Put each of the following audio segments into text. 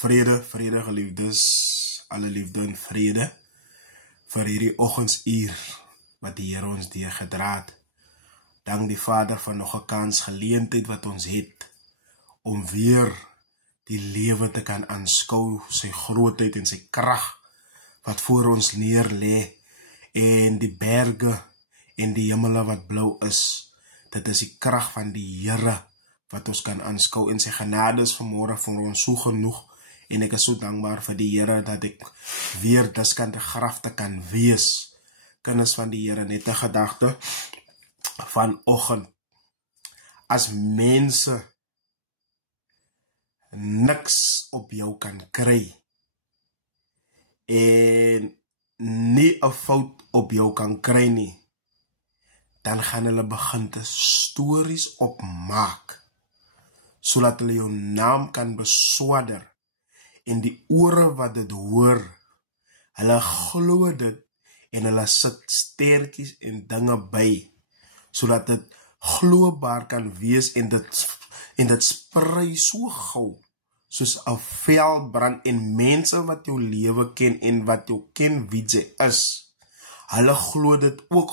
Vrede geliefdes, alle liefde en vrede, vir hierdie oggendsuur, wat die Here ons deurgedraad. Dank die Vader vir nog 'n kans geleentheid wat ons het, om weer die lewe te kan aanskou, sy grootheid en sy krag, wat voor ons neer lê, en die berge, en die hemele wat blou is. Dit is die krag van die Here, wat ons kan aanskou, en sy genade is vanmôre vir ons so genoeg, en ek is so dankbaar vir die Here, dat ek weer diskant die grafte kan wees. Kinders van die Here, net 'n gedagte vanoggend. As mense niks op jou kan kry, en nie 'n fout op jou kan kry nie, dan gaan hulle begin te stories opmaak, sodat hulle jou naam kan beswadder, en die ore wat dit hoor, hulle glo dit, en hulle sit stertjies en dinge by, sodat dit globaar kan wees, en dit sprei so gauw, soos 'n veldbrand, en mense wat jou lewe ken, en wat jou ken wie jy is, hulle glo dit ook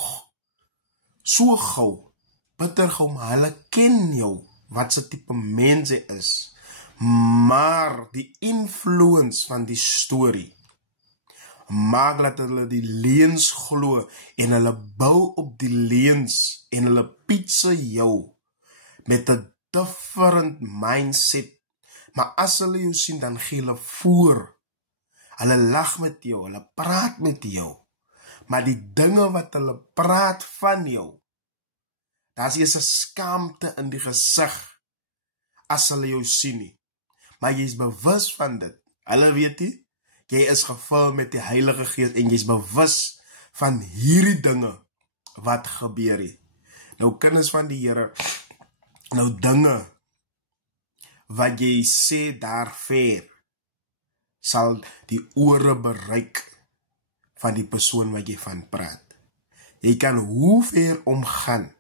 so gauw, bitter gauw, maar hulle ken jou, wat se tipe mens jy is, maar die influence van die storie, maak dat hulle die leuns glo, en hulle bou op die leuns, en hulle pietse jou, met 'n different mindset, maar as hulle jou sien, dan gee hulle voor, hulle lag met jou, hulle praat met jou, maar die dinge wat hulle praat van jou, daar is 'n skaamte in die gesig, as hulle jou sien nie, maar jy is bewus van dit, hulle weet nie, jy is gevul met die Heilige Gees, en jy is bewus van hierdie dinge, wat gebeur het. Nou kinders van die Here, nou dinge, wat jy sê daar ver, sal die ore bereik, van die persoon wat jy van praat. Jy kan hoe ver omgaan,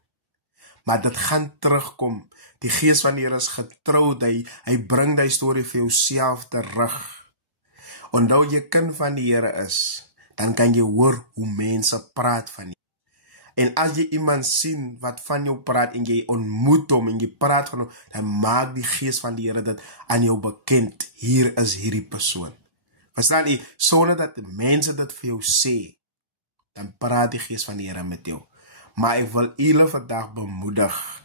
maar dit gaan terugkom. Die Gees van die Here is getrou, hy bring die storie vir jouself terug. Onthou jy kind van die Here is, dan kan jy hoor hoe mense praat van jou. En as jy iemand sien wat van jou praat, en jy ontmoet hom, en jy praat van hom, dan maak die Gees van die Here dit aan jou bekend. Hier is hierdie persoon. Verstaan jy? Sonder dat mense dit vir jou sê, dan praat die Gees van die Here met jou. Maar ek wil julle vandag bemoedig,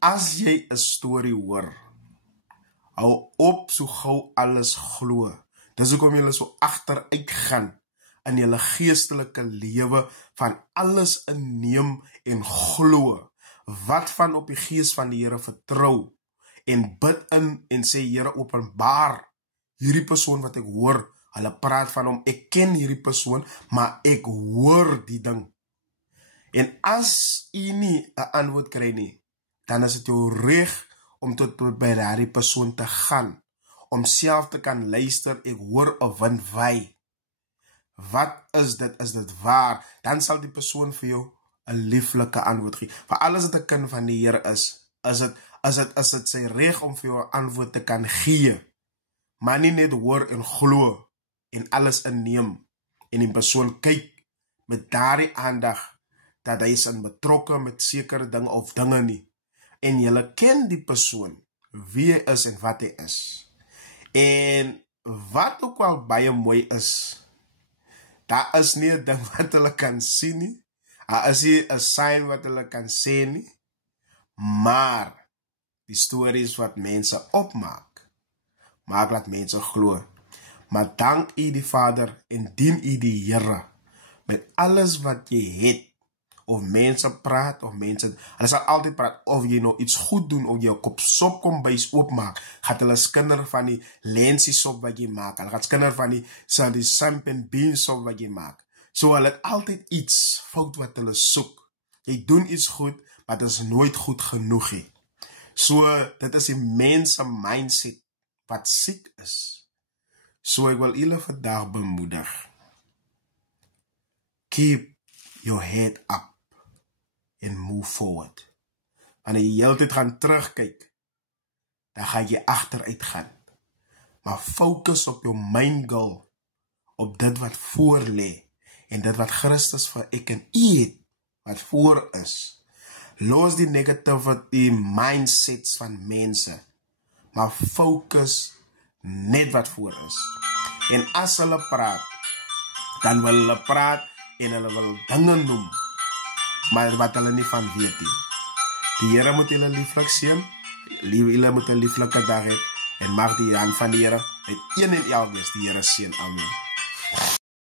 as jy 'n storie hoor, hou op so gauw alles glo. Dis hoekom julle so agteruit gaan in julle geestelike lewe, van alles inneem en glo, wat van op die Gees van die Here vertrou, en bid in en sê, Here, openbaar hierdie persoon wat ek hoor, hulle praat van hom, ek ken hierdie persoon, maar ek hoor die ding. En as jy nie 'n antwoord kry nie, dan is dit jou reg om tot by daardie persoon te gaan, om self te kan luister, ek hoor 'n wind waai. Wat is dit? Is dit waar? Dan sal die persoon vir jou 'n lieflike antwoord gee. Maar alles wat 'n kind van die Here is dit sy reg om vir jou 'n antwoord te kan gee. Maar nie net hoor en glo en alles inneem, en die persoon kyk met daardie aandag, dat hy is in betrokke met sekere dinge of dinge nie. En jy ken die persoon, wie hy is en wat hy is. En wat ook al baie mooi is, daar is nie 'n ding wat hulle kan sien nie, daar is nie 'n sign wat hulle kan sê nie, maar die stories wat mense opmaak, maak dat mense glo. Maar dank u die Vader, en dien u die Here, met alles wat jy het, of mense praat, of mense, hulle sal altyd praat, of jy nou iets goed doen, of jy kop sop kom bys oopmaak, gaat hulle skinder van die lensie sop wat jy maak, hulle gaat skinder van die samp en bean sop wat jy maak. So hulle het altyd iets fout wat hulle soek. Jy doen iets goed, maar dit is nooit goed genoeg nie. So dit is die mense mindset wat siek is. So ek wil julle vandag bemoedig. Keep your head up and move forward. Wanneer jy heeltyd gaan terugkyk, dan gaan jy agteruit gaan. maar focus op jou main goal, op dit wat voor lê, en dit wat Christus vir ek en u het, wat voor is. Los die negativity mindsets van mense, maar focus net wat voor is. En as hulle praat, dan wil hulle praat en hulle wil dinge noem, maar wat hulle nie van weet nie. Die Here moet julle lieflik seën, julle moet 'n lieflike dag hê, en mag die hand van die Here met een en elk wees. Die Here seën. Amen.